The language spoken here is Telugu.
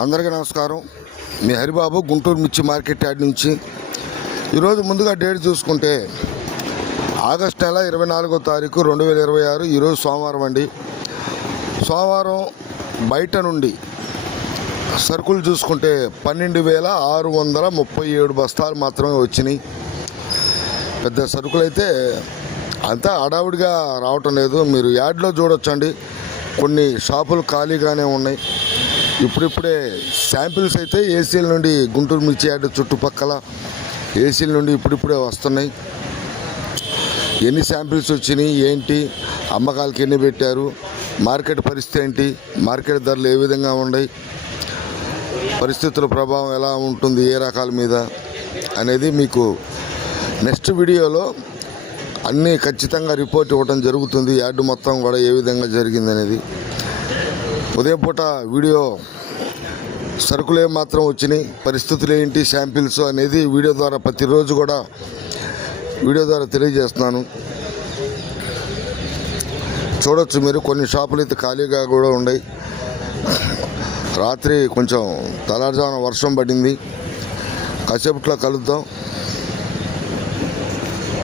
అందరికీ నమస్కారం. మీ హరిబాబు గుంటూరు మిర్చి మార్కెట్ యార్డ్ నుంచి. ఈరోజు ముందుగా డేట్ చూసుకుంటే ఆగస్టు నెల 24వ తారీఖు 2026. ఈరోజు సోమవారం అండి. సోమవారం బయట నుండి సరుకులు చూసుకుంటే 12,637 బస్తాలు మాత్రమే వచ్చినాయి. పెద్ద సరుకులు అయితే అంతా హడావుడిగా రావటం లేదు. మీరు యార్డ్లో చూడొచ్చండి, కొన్ని షాపులు ఖాళీగానే ఉన్నాయి. ఇప్పుడిప్పుడే శాంపిల్స్ అయితే ఏసీల నుండి గుంటూరు మిర్చి యార్డ్ చుట్టుపక్కల ఏసీల నుండి ఇప్పుడిప్పుడే వస్తున్నాయి. ఎన్ని శాంపిల్స్ వచ్చినాయి, ఏంటి, అమ్మకాలకి ఎన్ని పెట్టారు, మార్కెట్ పరిస్థితి ఏంటి, మార్కెట్ ధరలు ఏ విధంగా ఉన్నాయి, పరిస్థితుల ప్రభావం ఎలా ఉంటుంది ఏ రకాల మీద అనేది మీకు నెక్స్ట్ వీడియోలో అన్నీ ఖచ్చితంగా రిపోర్ట్ ఇవ్వడం జరుగుతుంది. యార్డు మొత్తం కూడా ఏ విధంగా జరిగింది అనేది. ఉదయం పూట వీడియో సరుకులు ఏమాత్రం వచ్చినాయి, పరిస్థితులు ఏంటి, శాంపిల్స్ అనేది వీడియో ద్వారా ప్రతిరోజు కూడా వీడియో ద్వారా తెలియజేస్తున్నాను. చూడొచ్చు మీరు, కొన్ని షాపులు అయితే ఖాళీగా కూడా ఉన్నాయి. రాత్రి కొంచెం తెల్లారుజామున వర్షం పడింది. కాసేపట్లో కలుద్దాం.